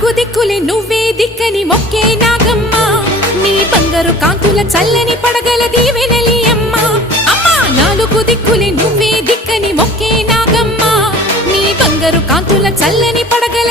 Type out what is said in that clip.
నాలుగు దిక్కులే నువ్వే దిక్కని మొక్కే నాగమ్మ నీ బంగారు కాంతుల చల్లని పడగల దీవెనలి అమ్మ అమ్మా నాలుగు దిక్కులే నువ్వే దిక్కని మొక్కే నాగమ్మ నీ బంగారు కాంతుల చల్లని పడగల